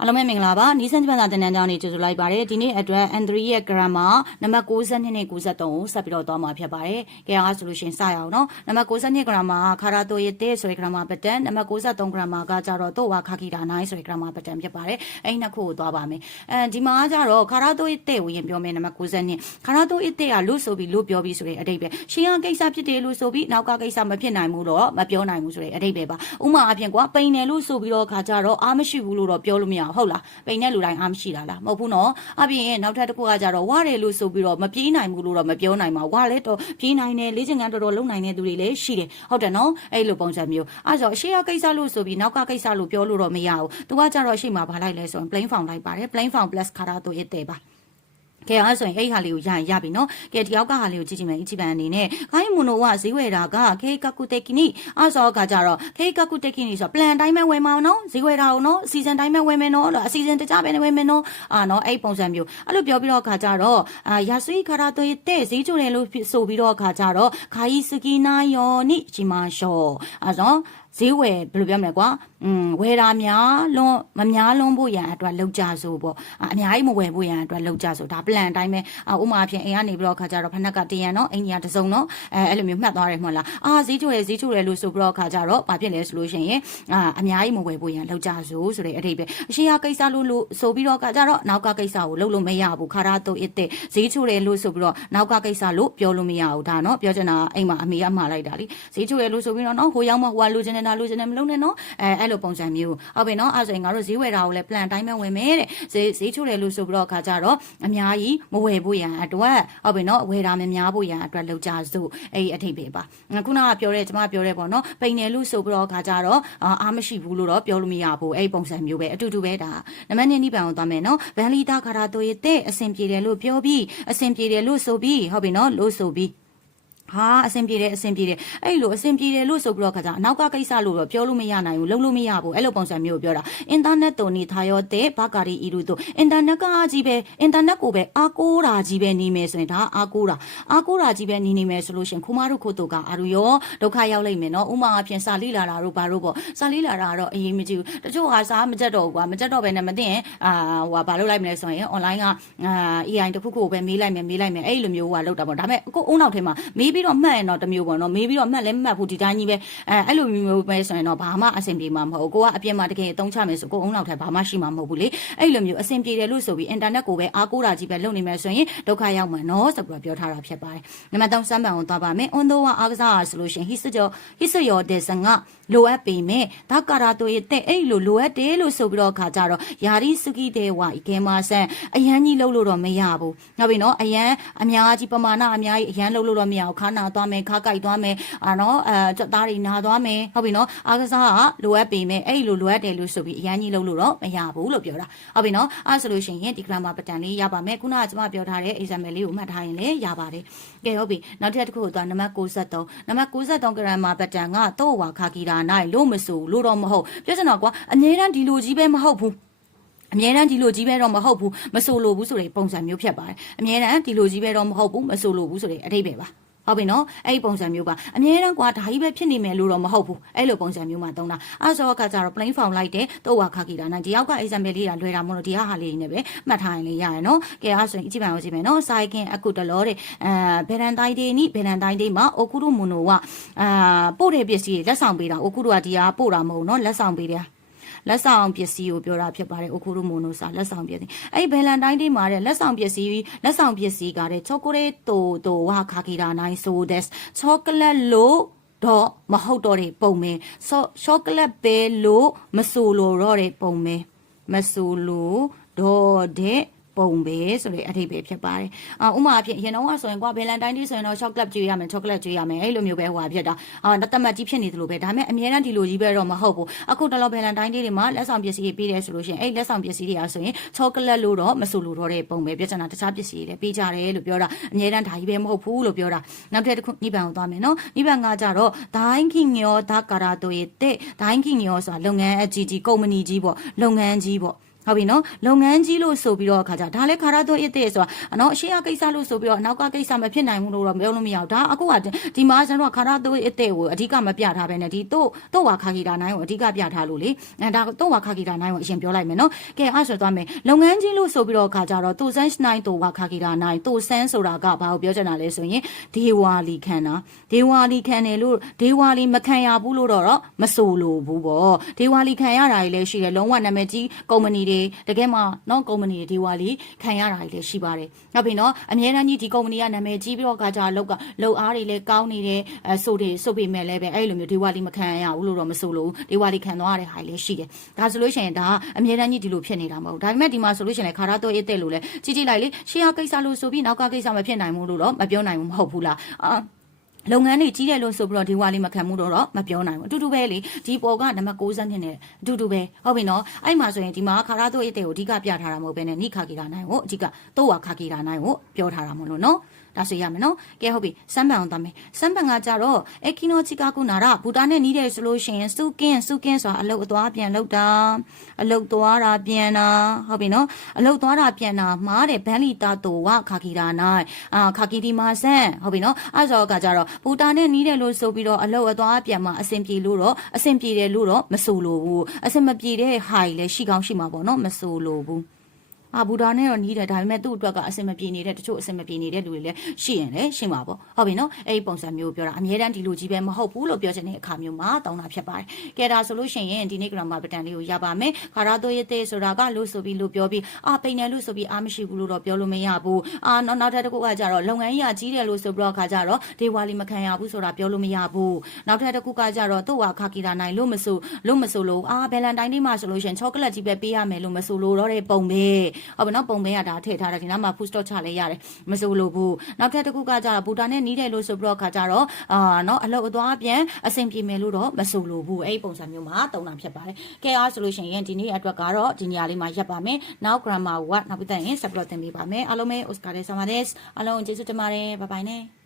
အားလုံးပဲမင်္ဂလာပါနီးစံချပန်သာတင်တန်းကြောင်းနေကြိုဆိုလိုက်ပါတယ်ဒီနေ့အတွက် N3 ရဲ့ grammar နံပါတ်62နဲ့93ကိုဆက်ပြီးတော့သွားမှာဖြစ်ပါတယ်ကြည့်အောင်ဆိုလို့ရှရင်စရအောင်နော်နံပါတ်62 grammar ကခါရာတိုရတဲ့ဆိုတဲ့ grammar pattern နံပါတ်63 grammar ကကြတော့တော့ဝါခါခီတာ9ဆိုတဲ့ grammar pattern ဖြစ်ပါတယ်အဲ့ဒီနှစ်ခုကိုသွားပါမယ်အဲဒီမှာကကြတော့ခါရာတိုရတဲ့ကိုရင်ပြောမယ်နံပါတ်62ခါရာတိုရတဲ့ကလို့ဆိုပြီးလို့ပြောပြီးဆိုတဲ့အတိတ်ပဲရှင်ကကိစ္စဖြစ်တယ်လို့ဆိုပြီးနောက်ကကိစ္စမဖြစ်နိုင်ဘူးတော့မပြောနိုင်ဘူးဆိုတဲ့အတိတ်ပဲပါဥမာအပြင်ကွာပိန်တယ်လို့ဆိုပြီးတော့ခါကြတော့အားမရှိဘူးလို့တော့ပြောလို့မရဘူးဟုတ်လားပိန်တဲ့လူတိုင်းအားမရှိတာလားမဟုတ်ဘူးနော်အပြင်နောက်ထပ်တစ်ခုကကြတော့ဝရတယ်လို့ဆိုပြီးတော့မပြေးနိုင်ဘူးလို့တော့မပြောနိုင်ပါဘူးဝါလဲတော့ပြေးနိုင်တယ်လေ့ကျင့်ခန်းတော်တော်လုပ်နိုင်တဲ့သူတွေလည်းရှိတယ်ဟုတ်တယ်နော်အဲ့လိုပုံစံမျိုးအဲဆိုအရှိရကိစ္စလို့ဆိုပြီးနောက်ကကိစ္စလို့ပြောလို့တော့မရဘူးသူကကြတော့အရှိမှာဘာလိုက်လဲဆိုရင် plain form လိုက်ပါတယ် plain form plus ခါရတော့ရတဲ့ပါ ကဲအဲ့ဆိုရင်အဲ့ဟာလေးကိုရရင်ရပြီနော်ကဲဒီအောက်ကဟာလေးကိုကြည့်ကြည့်မယ်အချိပန်အနေနဲ့ခိုင်းမွန်နိုကဈေးဝယ်တာကခေကကုတက်ကိနီအဲ့ဆိုကကြတော့ခေကကုတက်ကိနီဆိုပလန်တိုင်းပဲဝယ်မှာနော်ဈေးဝယ်တာကိုနော်အစီအစဉ်တိုင်းပဲဝယ်မယ်နော်အစီအစဉ်တကြပဲဝယ်မယ်နော်အာနော်အဲ့ပုံစံမျိုးအဲ့လိုပြောပြီးတော့ခါကြတော့အာယာဆွေခါရာတွေတဲ့ဈေးချိုတယ်လို့ဆိုပြီးတော့ခါကြတော့ခါယီစကီနာယောနိဂျီမာရှောအဲ့ဆို ဈေးဝယ်ဘယ်လိုပြောမလဲကွာอืมဝယ်တာများလွန်မများလွန်ဖို့ရန်အတွက်လောက်ကြဆိုပေါ့အများကြီးမဝယ်ဖို့ရန်အတွက်လောက်ကြဆိုဒါပလန်အတိုင်းပဲဥမာအဖြစ်အိမ်ကနေပြီးတော့ခါကြတော့ဖနက်ကတရံနော်အိမ်ကြီးကတစုံနော်အဲအဲ့လိုမျိုးမှတ်သွားတယ်မဟုတ်လားအာဈေးချိုတယ်ဈေးချိုတယ်လို့ဆိုပြီးတော့ခါကြတော့ဘာဖြစ်လဲဆိုလို့ရှိရင်အာအများကြီးမဝယ်ဖို့ရန်လောက်ကြဆိုဆိုတဲ့အထိပ္ပယ်အရှိရကိစ္စလို့လို့ဆိုပြီးတော့ခါကြတော့နောက်ကကိစ္စကိုလုပ်လို့မရဘူးခါရတော့အစ်တဲ့ဈေးချိုတယ်လို့ဆိုပြီးတော့နောက်ကကိစ္စလို့ပြောလို့မရဘူးဒါနော်ပြောချင်တာအိမ်မှာအမေကမှားလိုက်တာလीဈေးချိုတယ်လို့ဆိုပြီးတော့နော်ဟိုရောက်မှဟိုကလိုချင်နေတာလိုချင်တယ်မလုပ်နဲ့နော်အဲအဲ့လိုပုံစံမျိုးဟုတ်ပြီနော်အဲ့ဆိုရင်ငါတို့ဈေးဝယ်တာကိုလည်း plan တိုင်းပဲဝင်မယ်တဲ့ဈေးဈေးချိုတယ်လို့ဆိုပြီးတော့ခါကြတော့အများကြီးမဝယ်ဖို့ရန်အတွက်ဟုတ်ပြီနော်ဝယ်တာမများဖို့ရန်အတွက်လောက်ကြစို့အဲ့ဒီအထိပ္ပယ်ပါခုနကပြောတဲ့ကျွန်မပြောတဲ့ပေါ့နော်ပိန်တယ်လို့ဆိုပြီးတော့ခါကြတော့အားမရှိဘူးလို့တော့ပြောလို့မရဘူးအဲ့ဒီပုံစံမျိုးပဲအတူတူပဲဒါနမနေနိဗ္ဗာန်ကိုသွားမယ်နော်ဗန်လီတာခါရာတို့ရဲ့တဲ့အဆင်ပြေတယ်လို့ပြောပြီးအဆင်ပြေတယ်လို့ဆိုပြီးဟုတ်ပြီနော်လို့ဆိုပြီး ဟာအဆင်ပြေတယ်အဆင်ပြေတယ်အဲ့လိုအဆင်ပြေတယ်လို့ဆိုပြီးတော့ခါကြအနောက်ကကိစ္စလို့တော့ပြောလို့မရနိုင်ဘူးလုပ်လို့မရဘူးအဲ့လိုပုံစံမျိုးကိုပြောတာအင်တာနက်တုန်နေထားရောတဲ့ဘာကာရီအီလူတို့အင်တာနက်ကကြီးပဲအင်တာနက်ကိုပဲအားကိုးတာကြီးပဲနေမယ်ဆိုရင်ဒါအားကိုးတာအားကိုးတာကြီးပဲနေနေမယ်ဆိုလို့ရှင်ခုမတို့ခုတို့ကအာရူရောဒုက္ခရောက်လိမ့်မယ်နော်ဥမာအဖြစ်စာလိလာတာတို့ဘာတို့ပေါ့စာလိလာတာကတော့အရေးမကြီးဘူးတချို့ဟာစာမကြက်တော့ဘူးကွာမကြက်တော့ပဲနဲ့မသိရင်အာဟိုဘာလုပ်လိုက်မလဲဆိုရင် online ကအာ AI တခုခုကိုပဲမေးလိုက်မယ်မေးလိုက်မယ်အဲ့လိုမျိုးကလောက်တာပေါ့ဒါပေမဲ့ကိုအုံနောက်ထဲမှာမေးပြီးတော့မှတ်ရင်တော့တမျိုးပေါ့နော်မေးပြီးတော့မှတ်လဲမှတ်ဖို့ဒီတိုင်းကြီးပဲအဲအဲ့လိုမျိုးပဲဆိုရင်တော့ဘာမှအဆင်ပြေမှာမဟုတ်ကိုကအပြစ်မှာတကယ်အသုံးချမယ်ဆိုကိုအုံနောက်ထဲဘာမှရှိမှာမဟုတ်ဘူးလေအဲ့လိုမျိုးအဆင်ပြေတယ်လို့ဆိုပြီးအင်တာနက်ကိုပဲအားကိုးတာကြီးပဲလုပ်နေမယ်ဆိုရင်ဒုက္ခရောက်မှာနော်ဆိုပြီးတော့ပြောထားတာဖြစ်ပါတယ်နံပါတ်3စမ်းပန်ကိုသွားပါမယ်အွန်ဒိုဝါအားကစားအားဆိုလို့ရှိရင် his your his your des ငါလိုအပ်ပေမဲ့ဒါကာရာတိုရဲ့တဲ့အဲ့လိုလိုအပ်တယ်လို့ဆိုပြီးတော့ခါကြတော့ယာရီစုကီတဲ့ဝါဂေမာဆန်အရန်ကြီးလှုပ်လို့တော့မရဘူးဟုတ်ပြီနော်အရန်အများကြီးပမာဏအများကြီးအရန်လှုပ်လို့တော့မရဘူးခါနာသွားမယ်ခါကြိုက်သွားမယ်အာနော်အဲစက်သားတွေနာသွားမယ်ဟုတ်ပြီနော်အားကစားကလိုအပ်ပေမဲ့အဲ့လိုလိုအပ်တယ်လို့ဆိုပြီးအရန်ကြီးလှုပ်လို့တော့မရဘူးလို့ပြောတာဟုတ်ပြီနော်အဲ့ဆိုလို့ရှိရင်ဒီ grammar pattern လေးရပါမယ်ခုနကကျွန်မပြောထားတဲ့ example လေးကိုမှတ်ထားရင်လည်းရပါတယ်ကဲဟုတ်ပြီနောက်တစ်ခုကိုသွားနံပါတ်63နံပါတ်63 grammar pattern ကတော့ဝါခါကီတာနိုင်လို့မဆိုလို့တော့မဟုတ်ပြောစင်တော့ကွာအငြင်းတန်းဒီလိုကြီးပဲမဟုတ်ဘူးအမြဲတမ်းဒီလိုကြီးပဲတော့မဟုတ်ဘူးမဆိုလိုဘူးဆိုတဲ့ပုံစံမျိုးဖြစ်ပါတယ်အမြဲတမ်းဒီလိုကြီးပဲတော့မဟုတ်ဘူးမဆိုလိုဘူးဆိုတဲ့အထိပ္ပယ်ပါ ဟုတ်ပြီနော်အဲ့ဒီပုံစံမျိုးကအမြဲတမ်းကွာဒါကြီးပဲဖြစ်နေမယ်လို့တော့မဟုတ်ဘူးအဲ့လိုပုံစံမျိုးမှသုံးတာအဲ့ဆိုတော့ကကြတော့ plain form လိုက်တယ်တော့ဝါခါကီတာနိုင်ဒီယောက်က example လေးတာလွယ်တာမဟုတ်လို့ဒီဟာဟာလေးနဲ့ပဲမှတ်ထားရင်လေးရရနော်ကဲအဲ့ဆိုရင်အကြည့်ပါဦးကြည့်မယ်နော်စိုက်ကင်အခုတလောတဲ့အဲဘယ်ရန်တိုင်းဒေးနိဘယ်ရန်တိုင်းဒေးမှာအိုကူရုမွန်နိုကအာပို့တဲ့ပစ္စည်းလက်ဆောင်ပေးတာအိုကူရုကဒီဟာပို့တာမဟုတ်နော်လက်ဆောင်ပေးတယ် လက်ဆောင်ပစ္စည်းကိုပြောတာဖြစ်ပါတယ်အိုခိုရိုမိုနိုစာလက်ဆောင်ပစ္စည်းအဲ့ဘယ်လန်တိုင်းဒေးမှာတဲ့လက်ဆောင်ပစ္စည်းလက်ဆောင်ပစ္စည်းကတဲ့ချောကိုရေးတိုတိုဝါခါကီရာနိုင်ဆိုဒက်ချောကလက်လို့တော့မဟုတ်တော့တဲ့ပုံမဲဆော့ချောကလက်ပဲလို့မဆိုလို့တော့တဲ့ပုံမဲမဆိုလို့တော့တဲ့ ပုံပဲဆိုတဲ့အထိပ္ပယ်ဖြစ်ပါတယ်။အာဥမာအဖြစ်ရင်တော့ဆိုရင်ကွာဘယ်လန်တိုင်းတီးဆိုရင်တော့ chocolate ကျွေးရမယ် chocolate ကျွေးရမယ်အဲ့လိုမျိုးပဲဟိုဟာဖြစ်တာ။အာတမတ်ကြီးဖြစ်နေသလိုပဲဒါပေမဲ့အများအားဒီလိုကြီးပဲတော့မဟုတ်ဘူး။အခုတလောဘယ်လန်တိုင်းတီးတွေမှာလက်ဆောင်ပစ္စည်းတွေပေးတယ်ဆိုလို့ရှိရင်အဲ့လက်ဆောင်ပစ္စည်းတွေအားဆိုရင် chocolate လို့တော့မဆိုလို့တော့တဲ့ပုံပဲပြဿနာတခြားပစ္စည်းတွေပေးကြတယ်လို့ပြောတာအများအားဒါကြီးပဲမဟုတ်ဘူးလို့ပြောတာ။နောက်ထပ်တစ်ခုနိဗ္ဗာန်ကိုသွားမယ်နော်။နိဗ္ဗာန်ကကြတော့ဒိုင်းခင်ရောဒါကာရာတိုရဲ့တဲ့ဒိုင်းခင်ရောဆိုတာလုပ်ငန်းအကြီးကြီးကုမ္ပဏီကြီးပေါ့လုပ်ငန်းကြီးပေါ့ ဟုတ်ပြီနော်လုပ်ငန်းကြီးလို့ဆိုပြီးတော့အခါကျဒါလည်းခါရတော့အစ်တဲ့ဆိုတာနော်အရှိအကိစ္စလို့ဆိုပြီးတော့အနောက်ကကိစ္စမဖြစ်နိုင်ဘူးလို့တော့ပြောလို့မရဘူးဒါအခုကဒီမှာကျွန်တော်ခါရတော့အစ်တဲ့ကိုအဓိကမပြထားပဲနဲ့ဒီတော့တော့ဝါခါဂီတာနိုင်ကိုအဓိကပြထားလို့လေအဲဒါတော့ဝါခါဂီတာနိုင်ကိုအရင်ပြောလိုက်မယ်နော်ကဲအဲ့ဆိုသွားမယ်လုပ်ငန်းကြီးလို့ဆိုပြီးတော့အခါကျတော့တူဆန်းနိုင်တော့ဝါခါဂီတာနိုင်တူဆန်းဆိုတာကဘာကိုပြောချင်တာလဲဆိုရင်ဒေဝါလီခံတာဒေဝါလီခံတယ်လို့ဒေဝါလီမခံရဘူးလို့တော့မဆိုလို့ဘူးပေါ့ဒေဝါလီခံရတာတွေလည်းရှိတယ်လုံးဝနာမည်ကြီးကုမ္ပဏီတွေတကယ်မှနော်ကုမ္ပဏီတွေဒေဝါလီခံရတာတွေလည်းရှိပါတယ်ဟုတ်ပြီနော်အများတန်းကြီးဒီကုမ္ပဏီကနာမည်ကြီးပြီးတော့ကကြလောက်ကလုံအားတွေလည်းကောင်းနေတယ်အဲဆိုတွေဆိုပေမဲ့လည်းပဲအဲ့လိုမျိုးဒေဝါလီမခံရဘူးလို့တော့မဆိုလို့ဒေဝါလီခံသွားရတဲ့ဟာတွေလည်းရှိတယ်ဒါဆိုလို့ရှိရင်ဒါအများတန်းကြီးဒီလိုဖြစ်နေတာမဟုတ်ဒါပေမဲ့ဒီမှာဆိုလို့ရှိရင်လည်းခါရတော့အစ်တဲ့လို့လည်းကြည့်ကြည့်လိုက်လေရှေ့ကကိစ္စလို့ဆိုပြီးနောက်ကကိစ္စမဖြစ်နိုင်ဘူးလို့တော့မပြောနိုင်ဘူးမဟုတ်ဘူးလားအာ လုပ်ငန်းတွေကြီးတယ်လို့ဆိုပြီးတော့ဒီဝါလေးမခံမှုတော့တော့မပြောနိုင်ဘူးအတူတူပဲလေဒီပေါ်ကနံပါတ်60နှစ်နဲ့အတူတူပဲဟုတ်ပြီနော်အဲ့မှာဆိုရင်ဒီမှာခါရတို့အစ်တဲ့ကိုအဓိကပြထားတာမဟုတ်ဘဲနဲ့နိခါကီတာနိုင်ကိုအဓိကတော့ဝါခါကီတာနိုင်ကိုပြောထားတာမလို့နော်ဒါဆိုရမယ်နော်ကဲဟုတ်ပြီစမ်းပန်အောင်သားမယ်စမ်းပန်ကကြတော့အကီနိုချီကာကူနာရဘူတာနဲ့နီးတယ်ဆိုလို့ရှိရင်စုကင်းစုကင်းဆိုတာအလုတ်အသွားပြန်လောက်တာအလုတ်သွားတာပြန်တာဟုတ်ပြီနော်အလုတ်သွားတာပြန်တာမှားတယ်ဘန်လီတာတိုဝခါကီတာနိုင်အာခါကီဒီမာဆန်ဟုတ်ပြီနော်အဲ့ဆိုကကြတော့ဘူတာနဲ့နီးတယ်လို့ဆိုပြီးတော့အလုတ်အသွားပြန်မှာအဆင်ပြေလို့တော့အဆင်ပြေတယ်လို့တော့မဆိုလို့ဘူးအဆင်မပြေတဲ့ဟာကြီးလည်းရှိကောင်းရှိမှာပေါ့နော်မဆိုလို့ဘူး အာဘူဒါနဲ့တော့နီးတယ်ဒါပေမဲ့သူ့အတွက်ကအဆင်မပြေနေတဲ့တချို့အဆင်မပြေနေတဲ့လူတွေလည်းရှိရင်လည်းရှိမှာပေါ့ဟုတ်ပြီနော်အဲ့ဒီပုံစံမျိုးပြောတာအများတန်းဒီလိုကြီးပဲမဟုတ်ဘူးလို့ပြောချင်တဲ့အခါမျိုးမှာတောင်းတာဖြစ်ပါတယ်ကဲဒါဆိုလို့ရှိရင်ဒီနေ့ grammar pattern လေးကိုရပါမယ်ခါရတော့ရတဲ့ဆိုတာကလို့ဆိုပြီးလို့ပြောပြီးအာပိန်တယ်လို့ဆိုပြီးအာမရှိဘူးလို့တော့ပြောလို့မရဘူးအာနောက်နောက်ထပ်တစ်ခုကကြတော့လုပ်ငန်းကြီးကကြီးတယ်လို့ဆိုပြီးတော့ခါကြတော့ဒေဝါလီမခံရဘူးဆိုတာပြောလို့မရဘူးနောက်ထပ်တစ်ခုကကြတော့သူ့ဟာခါကီတာနိုင်လို့မဆိုလို့မဆိုလို့အာဘယ်လန်တိုင်းနေ့မှာဆိုလို့ရှိရင်ချောကလက်ကြီးပဲပေးရမယ်လို့မဆိုလို့တော့တဲ့ပုံပဲဟုတ်ပါနော်ပုံပဲကဒါထည့်ထားတာဒီနားမှာ food store ချလဲရတယ်မဆိုလို့ဘူးနောက်ထပ်တစ်ခုကကြတော့ဘူတာနဲ့နီးတယ်လို့ဆိုပြီးတော့ခါကြတော့အာနော်အလောက်အသွားပြန်အဆင်ပြေမယ်လို့တော့မဆိုလို့ဘူးအဲ့ဒီပုံစံမျိုးမှာတုံးတာဖြစ်ပါတယ်ကဲအားဆိုလို့ရှိရင်ဒီနေ့အတွက်ကတော့ဒီနေရာလေးမှာရပ်ပါမယ်နောက် grammar ကနောက်ပြီးတော့ရင်ဆက်ပြီးတော့သင်ပေးပါမယ်အားလုံးပဲ Oscar ရဲ့ Samades အားလုံးကျေးဇူးတင်ပါတယ်ဘိုင်ဘိုင်နဲ့